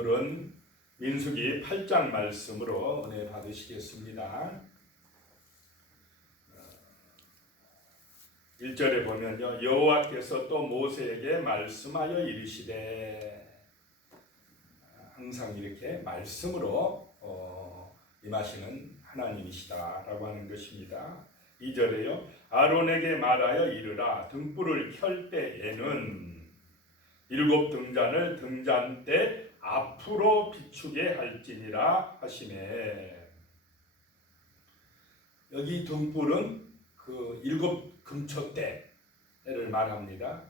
오늘은 민수기 8장 말씀으로 은혜 받으시겠습니다. 1절에 보면요, 여호와께서 또 모세에게 말씀하여 이르시되, 항상 이렇게 말씀으로 임하시는 하나님이시다라고 하는 것입니다. 2절에요, 아론에게 말하여 이르라, 등불을 켤 때에는 7 등잔을 등잔대 앞으로 비추게 할지니라 하시매. 여기 등불은 그 7 금초대를 말합니다.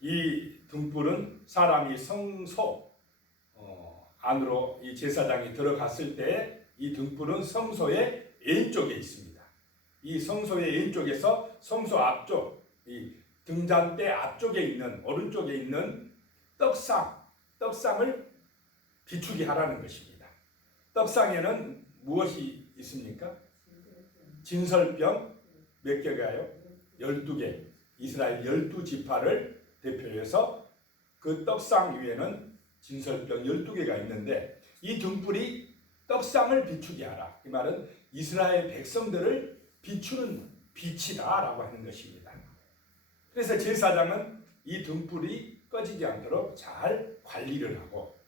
이 등불은 사람이 성소 안으로 이 제사장이 들어갔을 때 이 등불은 성소의 왼쪽에 있습니다. 이 성소의 왼쪽에서 성소 앞쪽, 이 등잔대 앞쪽에 있는, 오른쪽에 있는 떡상을 비추게 하라는 것입니다. 떡상에는 무엇이 있습니까? 진설병 몇 개가요? 12개. 이스라엘 12지파를 대표해서 그 떡상 위에는 진설병 12개가 있는데, 이 등불이 떡상을 비추게 하라. 이 말은 이스라엘 백성들을 비추는 빛이다라고 하는 것입니다. 그래서 제사장은 이 등불이 꺼지지 않도록 잘 관리를 하고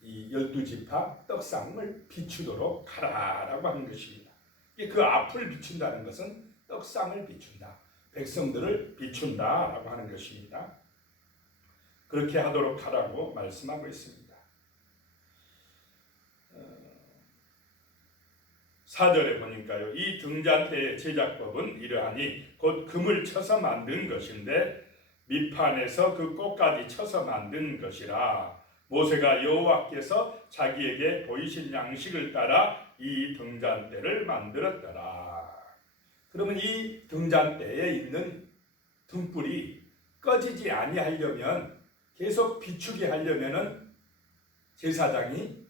이 12지파 떡상을 비추도록 하라라고 하는 것입니다. 그 앞을 비춘다는 것은 떡상을 비춘다, 백성들을 비춘다라고 하는 것입니다. 그렇게 하도록 하라고 말씀하고 있습니다. 4절에 보니까요, 이 등잔대의 제작법은 이러하니 곧 금을 쳐서 만든 것인데 밑판에서 그 꽃까지 쳐서 만든 것이라. 모세가 여호와께서 자기에게 보이신 양식을 따라 이 등잔대를 만들었더라. 그러면 이 등잔대에 있는 등불이 꺼지지 아니하려면, 계속 비추게 하려면은 제사장이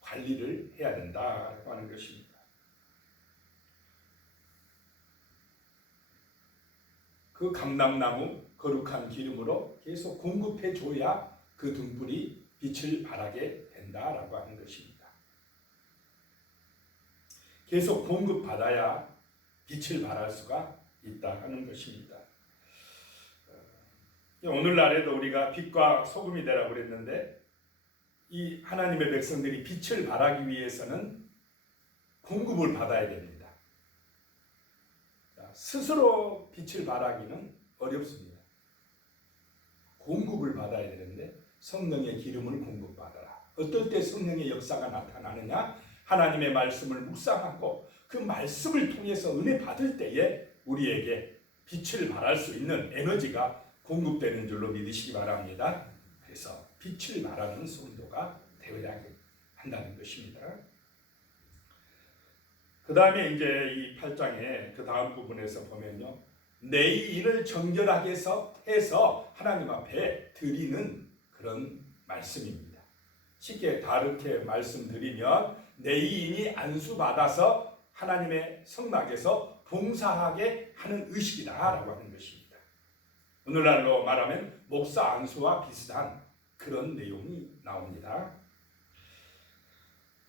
관리를 해야 된다고 하는 것입니다. 그 감람나무 거룩한 기름으로 계속 공급해 줘야 그 등불이 빛을 발하게 된다라고 하는 것입니다. 계속 공급받아야 빛을 발할 수가 있다 하는 것입니다. 오늘날에도 우리가 빛과 소금이 되라고 그랬는데, 이 하나님의 백성들이 빛을 발하기 위해서는 공급을 받아야 됩니다. 스스로 빛을 발하기는 어렵습니다. 공급을 받아야 되는데 성령의 기름을 공급받아라. 어떨 때 성령의 역사가 나타나느냐? 하나님의 말씀을 묵상하고 그 말씀을 통해서 은혜 받을 때에 우리에게 빛을 발할 수 있는 에너지가 공급되는 줄로 믿으시기 바랍니다. 그래서 빛을 발하는 성도가 되어야 한다는 것입니다. 그 다음에 이제 이 8장의 그 다음 부분에서 보면요, 내 인을 정결하게 해서 하나님 앞에 드리는 그런 말씀입니다. 쉽게 다르게 말씀드리면, 내 인이 안수받아서 하나님의 성막에서 봉사하게 하는 의식이다라고 하는 것입니다. 오늘날로 말하면 목사 안수와 비슷한 그런 내용이 나옵니다.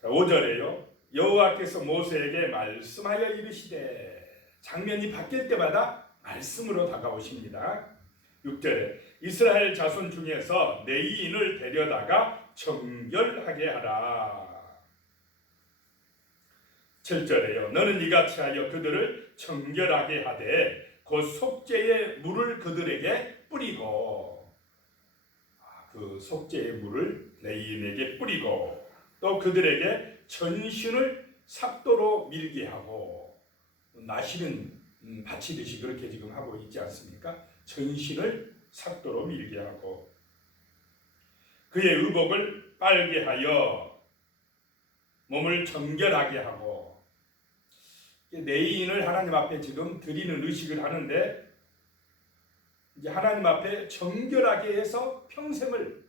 5절에요, 여호와께서 모세에게 말씀하여 이르시되. 장면이 바뀔 때마다 말씀으로 다가오십니다. 6절에 이스라엘 자손 중에서 내 인을 데려다가 정결하게 하라. 7절에요, 너는 이같이 하여 그들을 정결하게 하되 곧 속죄의 물을 그들에게 뿌리고, 그 속죄의 물을 내 인에게 뿌리고, 또 그들에게 전신을 삭도로 밀게 하고, 나시는 바치듯이 그렇게 지금 하고 있지 않습니까? 전신을 삭도로 밀게 하고, 그의 의복을 빨게 하여 몸을 정결하게 하고. 내 인을 하나님 앞에 지금 드리는 의식을 하는데, 이제 하나님 앞에 정결하게 해서 평생을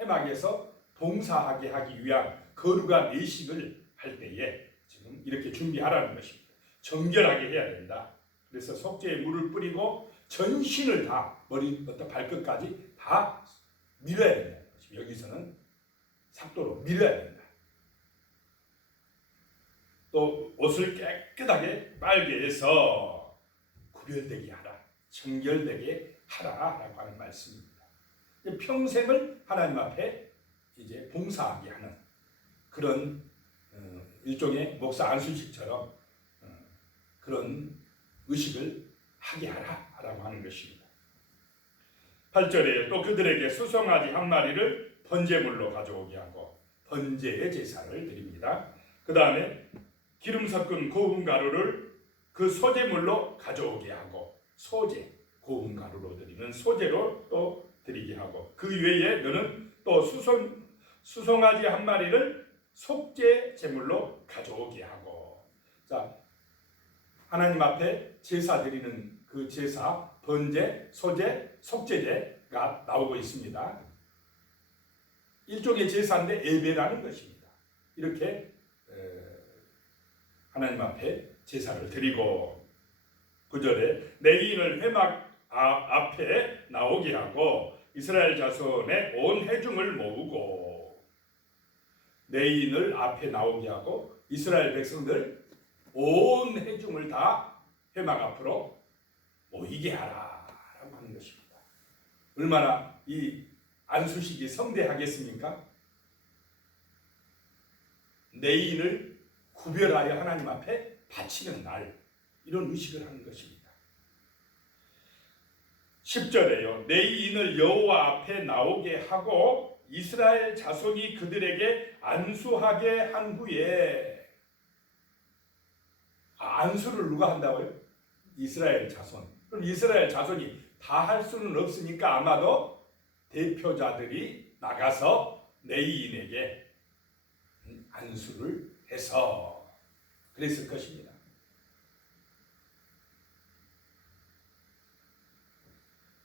해막에서 봉사하게 하기 위한 거룩한 의식을 할 때에 지금 이렇게 준비하라는 것입니다. 정결하게 해야 된다. 그래서 속죄의 물을 뿌리고 전신을 다, 머리부터 발끝까지 다 다 밀어야 된다. 여기서는 삭도로 밀어야 된다. 또 옷을 깨끗하게 빨게 해서 구별되게 하라, 정결되게 하라라고 하는 말씀입니다. 평생을 하나님 앞에 이제 봉사하게 하는 그런 일종의 목사 안수식처럼 그런 의식을 하게 하라라고 하는 것입니다. 8절에 또 그들에게 수송아지 한 마리를 번제물로 가져오게 하고 번제의 제사를 드립니다. 그 다음에 기름 섞은 고운 가루를 그 소제물로 가져오게 하고 소제, 고운 가루로 드리는 소제로 또 드리게 하고 그 외에 너는 또 수송아지 한 마리를 속죄 제물로 가져오게 하고. 자, 하나님 앞에 제사 드리는 그 제사, 번제, 소제, 속죄제가 나오고 있습니다. 일종의 제사인데 예배라는 것입니다. 이렇게 하나님 앞에 제사를 드리고 9절에 내 이인을 회막 앞에 나오게 하고 이스라엘 자손의 온 회중을 모으고. 내 이인을 앞에 나오게 하고 이스라엘 백성들 온 회중을 다 회막 앞으로 모이게 하라라고 하는 것입니다. 얼마나 이 안수식이 성대하겠습니까? 내 이인을 구별하여 하나님 앞에 바치는 날, 이런 의식을 하는 것입니다. 10절에요. 내 이인을 여호와 앞에 나오게 하고 이스라엘 자손이 그들에게 안수하게 한 후에. 안수를 누가 한다고요? 이스라엘 자손. 그럼 이스라엘 자손이 다 할 수는 없으니까 아마도 대표자들이 나가서 내 이인에게 안수를 해서 그랬을 것입니다.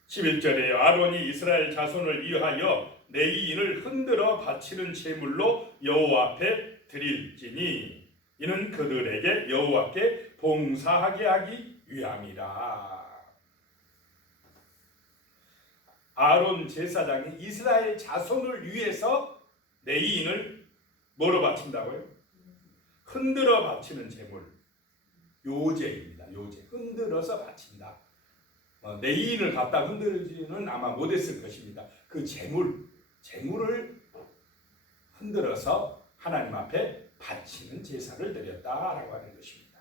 11절에요. 아론이 이스라엘 자손을 위하여 내 이인을 흔들어 바치는 제물로 여호와 앞에 드릴지니 이는 그들에게 여호와께 봉사하게 하기 위함이라. 아론 제사장이 이스라엘 자손을 위해서 내 이인을 뭐로 바친다고요? 흔들어 바치는 제물, 요제입니다. 요제, 흔들어서 바친다. 내 이인을 갖다 흔들지는 아마 못했을 것입니다. 그 제물을 흔들어서 하나님 앞에 바치는 제사를 드렸다라고 하는 것입니다.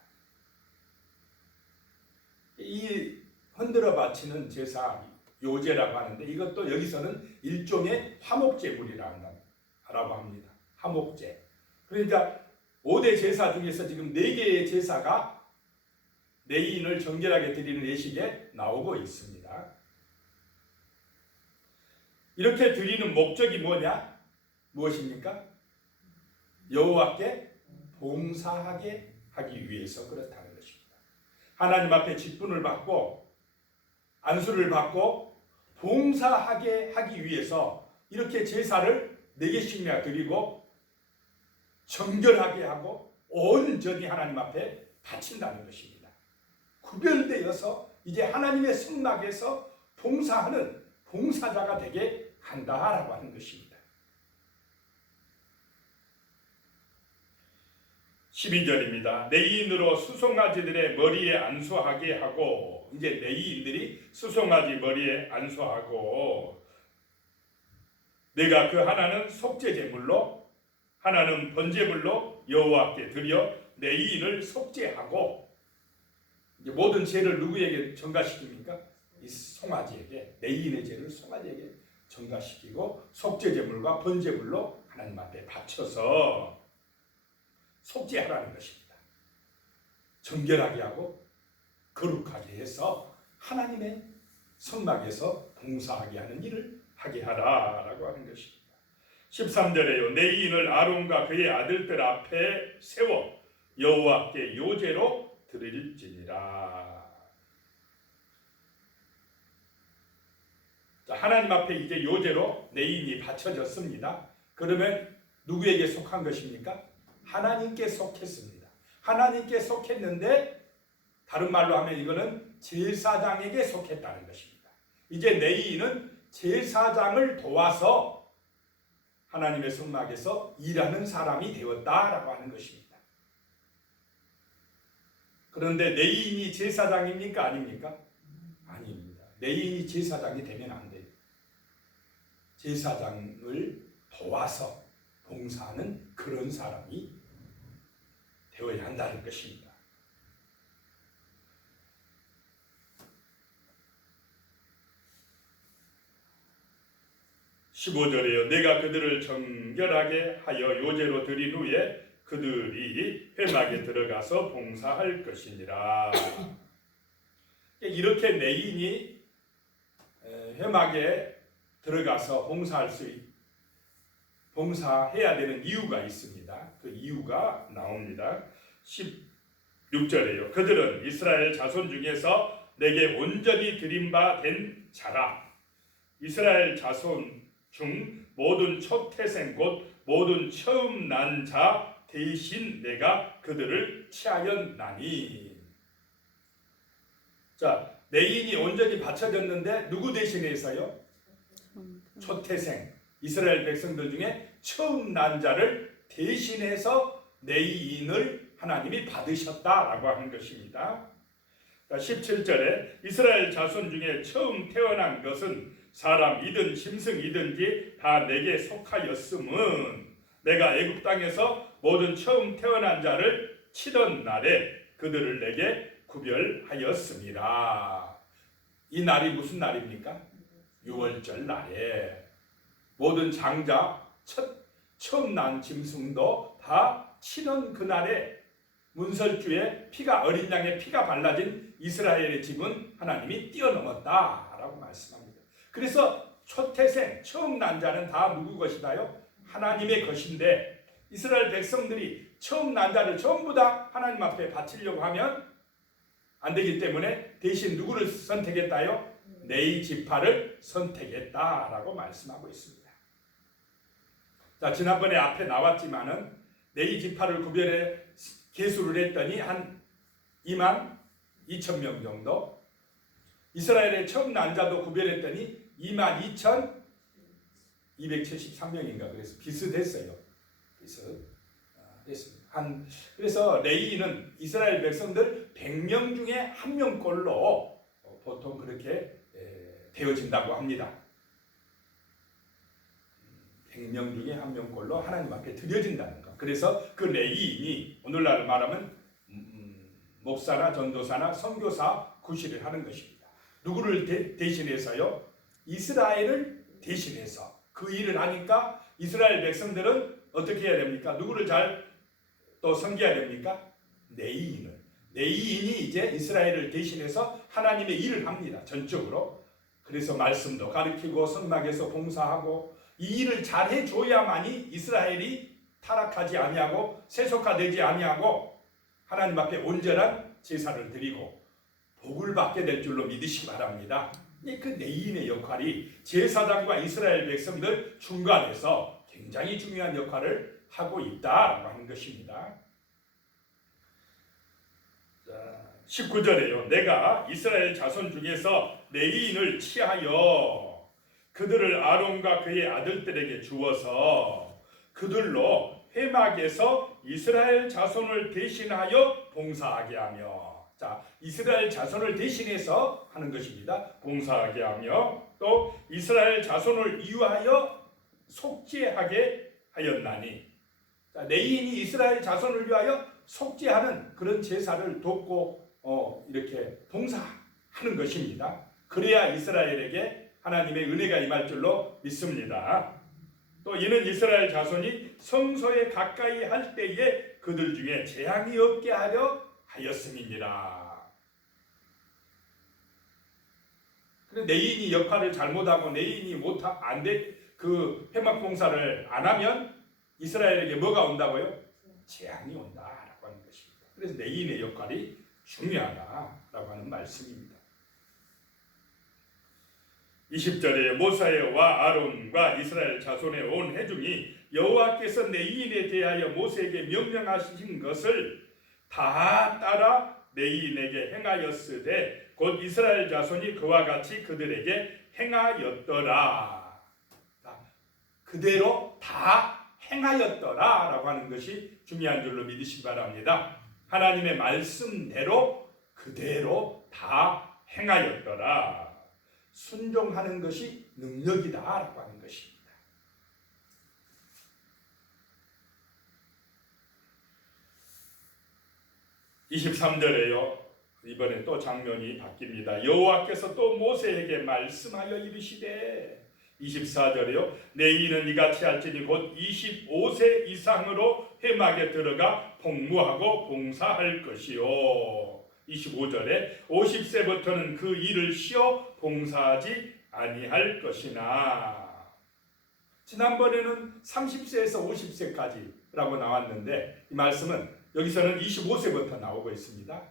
이 흔들어 바치는 제사, 요제라고 하는데 이것도 여기서는 일종의 화목제물이라고 합니다. 화목제. 그러니까 5대 제사 중에서 지금 4개의 제사가 내 이인을 정결하게 드리는 예식에 나오고 있습니다. 이렇게 드리는 목적이 뭐냐? 무엇입니까? 여호와께 봉사하게 하기 위해서 그렇다는 것입니다. 하나님 앞에 직분을 받고 안수를 받고 봉사하게 하기 위해서 이렇게 제사를 4개씩이나 드리고 정결하게 하고 온전히 하나님 앞에 바친다는 것입니다. 구별되어서 이제 하나님의 성막에서 봉사하는 봉사자가 되게 한다라고 하는 것입니다. 12절입니다. 내이인으로 수송아지들의 머리에 안수하게 하고, 이제 내이인들이 수송아지 머리에 안수하고, 내가 그 하나는 속죄제물로 하나는 번제물로 여호와께 드려 내이인을 속죄하고, 이제 모든 죄를 누구에게 전가시킵니까? 이 송아지에게, 내이인의 죄를 송아지에게 전가시키고 속죄제물과 번제물로 하나님 앞에 바쳐서 속죄하라는 것입니다. 정결하게 하고 거룩하게 해서 하나님의 성막에서 봉사하게 하는 일을 하게 하라라고 하는 것입니다. 13절에요. 내이인을 아론과 그의 아들들 앞에 세워 여호와께 요제로 드릴지니라. 자, 하나님 앞에 이제 요제로 내이인이 바쳐졌습니다. 그러면 누구에게 속한 것입니까? 하나님께 속했습니다. 하나님께 속했는데 다른 말로 하면 이거는 제사장에게 속했다는 것입니다. 이제 내이인은 제사장을 도와서 하나님의 성막에서 일하는 사람이 되었다라고 하는 것입니다. 그런데 레위인이 제사장입니까? 아닙니까? 아닙니다. 레위인이 제사장이 되면 안 돼요. 제사장을 도와서 봉사하는 그런 사람이 되어야 한다는 것입니다. (15절에요) 내가 그들을 정결하게 하여 요제로 드린 후에 그들이 회막에 들어가서 봉사할 것이니라. 이렇게 레위인이 회막에 들어가서 봉사해야 되는 이유가 있습니다. 그 이유가 나옵니다. 16절에요. 그들은 이스라엘 자손 중에서 내게 온전히 드림바 된 자라. 이스라엘 자손 중 모든 초태생 곧 모든 처음 난 자 대신 내가 그들을 취하였나니. 자, 레위인이 온전히 바쳐졌는데 누구 대신해서요? 초태생 이스라엘 백성들 중에 처음 난 자를 대신해서 레위인을 하나님이 받으셨다라고 하는 것입니다. 17절에 이스라엘 자손 중에 처음 태어난 것은 사람이든 짐승이든지 다 내게 속하였음은 내가 애굽 땅에서 모든 처음 태어난 자를 치던 날에 그들을 내게 구별하였습니다. 이 날이 무슨 날입니까? 유월절 날에 모든 장자 처음 난 짐승도 다 치던 그날에 문설주에 피가 어린 양의 피가 발라진 이스라엘의 집은 하나님이 뛰어넘었다라고 말씀합니다. 그래서 초태생 처음 난 자는 다 누구 것이다요? 하나님의 것인데 이스라엘 백성들이 처음 난 자를 전부 다 하나님 앞에 바치려고 하면 안 되기 때문에 대신 누구를 선택했다요? 레위 지파를 선택했다라고 말씀하고 있습니다. 자, 지난번에 앞에 나왔지만은 레위 지파를 구별해 계수를 했더니 한 2만 2천 명 정도, 이스라엘의 처음 난 자도 구별했더니 2만 2,273명인가 그래서 비슷했어요. 그래서 레위인은 이스라엘 백성들 100명 중에 1명꼴로 보통 그렇게 되어진다고 합니다. 100명 중에 1명꼴로 하나님 앞에 드려진다는 것. 그래서 그 레위인이 오늘날 말하면 목사나 전도사나 선교사 구실을 하는 것입니다. 누구를 대신해서요? 이스라엘을 대신해서 그 일을 하니까 이스라엘 백성들은 어떻게 해야 됩니까? 누구를 잘 또 섬겨야 됩니까? 레위인을. 레위인이 이제 이스라엘을 대신해서 하나님의 일을 합니다. 전적으로. 그래서 말씀도 가르치고 성막에서 봉사하고 이 일을 잘 해줘야만이 이스라엘이 타락하지 아니하고 세속화되지 아니하고 하나님 앞에 온전한 제사를 드리고 복을 받게 될 줄로 믿으시기 바랍니다. 그 레위인의 역할이 제사장과 이스라엘 백성들 중간에서 굉장히 중요한 역할을 하고 있다라고 하는 것입니다. 자, 19절에요. 내가 이스라엘 자손 중에서 레위인을 취하여 그들을 아론과 그의 아들들에게 주어서 그들로 회막에서 이스라엘 자손을 대신하여 봉사하게 하며, 자, 이스라엘 자손을 대신해서 하는 것입니다. 봉사하게 하며 또 이스라엘 자손을 위하여 속죄하게 하였나니. 자, 레위인이 이스라엘 자손을 위하여 속죄하는 그런 제사를 돕고 이렇게 봉사하는 것입니다. 그래야 이스라엘에게 하나님의 은혜가 임할 줄로 믿습니다. 또 이는 이스라엘 자손이 성소에 가까이 할 때에 그들 중에 재앙이 없게 하려 하였음이니라. 그런데 레위인이 역할을 잘못하고 레위인이 그 회막 봉사를 안 하면 이스라엘에게 뭐가 온다고요? 재앙이 온다라고 하는 것입니다. 그래서 레위인의 역할이 중요하다라고 하는 말씀입니다. 20절에 모세와 아론과 이스라엘 자손의 온 회중이 여호와께서 레위인에 대하여 모세에게 명령하신 것을 다 따라 레위인에게 행하였으되 곧 이스라엘 자손이 그와 같이 그들에게 행하였더라. 그대로 다 행하였더라 라고 하는 것이 중요한 줄로 믿으시기 바랍니다. 하나님의 말씀대로 그대로 다 행하였더라. 순종하는 것이 능력이다 라고 하는 것입니다. 23절에요. 이번에 또 장면이 바뀝니다. 여호와께서 또 모세에게 말씀하여 이르시되 24절에요. 내 이는 이같이 할지니 곧 25세 이상으로 회막에 들어가 복무하고 봉사할 것이요. 25절에 50세부터는 그 일을 쉬어 봉사하지 아니할 것이나. 지난번에는 30세에서 50세까지라고 나왔는데 이 말씀은 여기서는 25세부터 나오고 있습니다.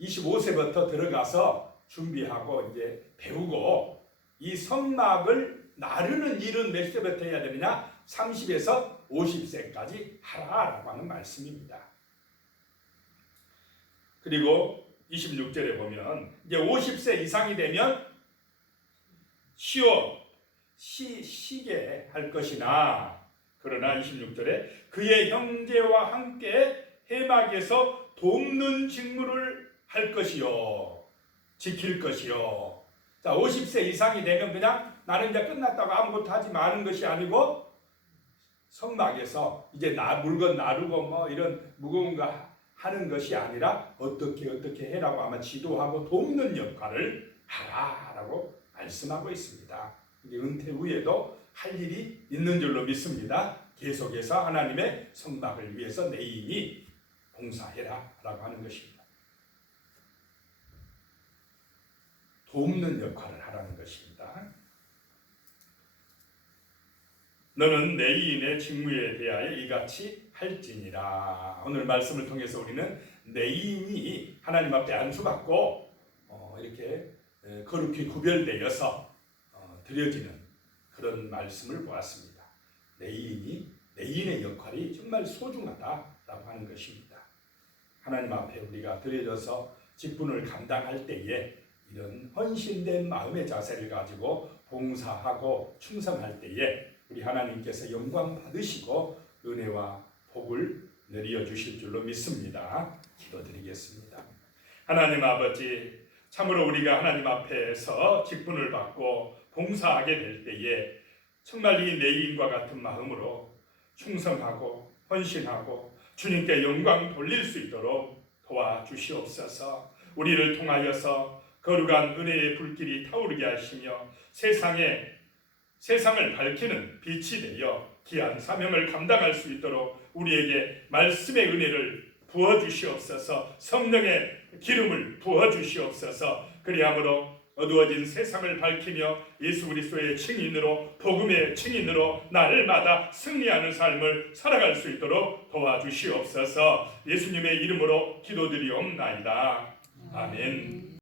25세부터 들어가서 준비하고 이제 배우고 이 성막을 나르는 일은 몇 세부터 해야 되느냐? 30에서 50세까지 하라라고 하는 말씀입니다. 그리고 26절에 보면 이제 50세 이상이 되면 쉬게 할 것이나 그러나 26절에 그의 형제와 함께 회막에서 돕는 직무를 할 것이요 지킬 것이요. 자, 50세 이상이 되면 그냥 나는 이제 끝났다고 아무것도 하지 마는 것이 아니고 성막에서 이제 물건 나르고 뭐 이런 무거운 거 하는 것이 아니라 어떻게 해라고 아마 지도하고 돕는 역할을 하라라고 말씀하고 있습니다. 이게 은퇴 후에도 할 일이 있는 줄로 믿습니다. 계속해서 하나님의 성막을 위해서 내인이 봉사해라 라고 하는 것입니다. 돕는 역할을 하라는 것입니다. 너는 내인의 직무에 대하여 이같이 할지니라. 오늘 말씀을 통해서 우리는 내인이 하나님 앞에 안수받고 이렇게 거룩히 구별되어서 드려지는 그런 말씀을 보았습니다. 내인의 역할이 정말 소중하다라고 하는 것입니다. 하나님 앞에 우리가 드려져서 직분을 감당할 때에 이런 헌신된 마음의 자세를 가지고 봉사하고 충성할 때에 우리 하나님께서 영광 받으시고 은혜와 복을 내려 주실 줄로 믿습니다. 기도드리겠습니다. 하나님 아버지, 참으로 우리가 하나님 앞에서 직분을 받고 봉사하게 될 때에 정말 이 내인과 같은 마음으로 충성하고 헌신하고 주님께 영광 돌릴 수 있도록 도와주시옵소서. 우리를 통하여서 거룩한 은혜의 불길이 타오르게 하시며 세상을 밝히는 빛이 되어 귀한 사명을 감당할 수 있도록 우리에게 말씀의 은혜를 부어주시옵소서. 성령의 기름을 부어주시옵소서. 그리함으로 어두워진 세상을 밝히며 예수 그리스도의 증인으로 복음의 증인으로 날마다 승리하는 삶을 살아갈 수 있도록 도와주시옵소서. 예수님의 이름으로 기도드리옵나이다. 아멘.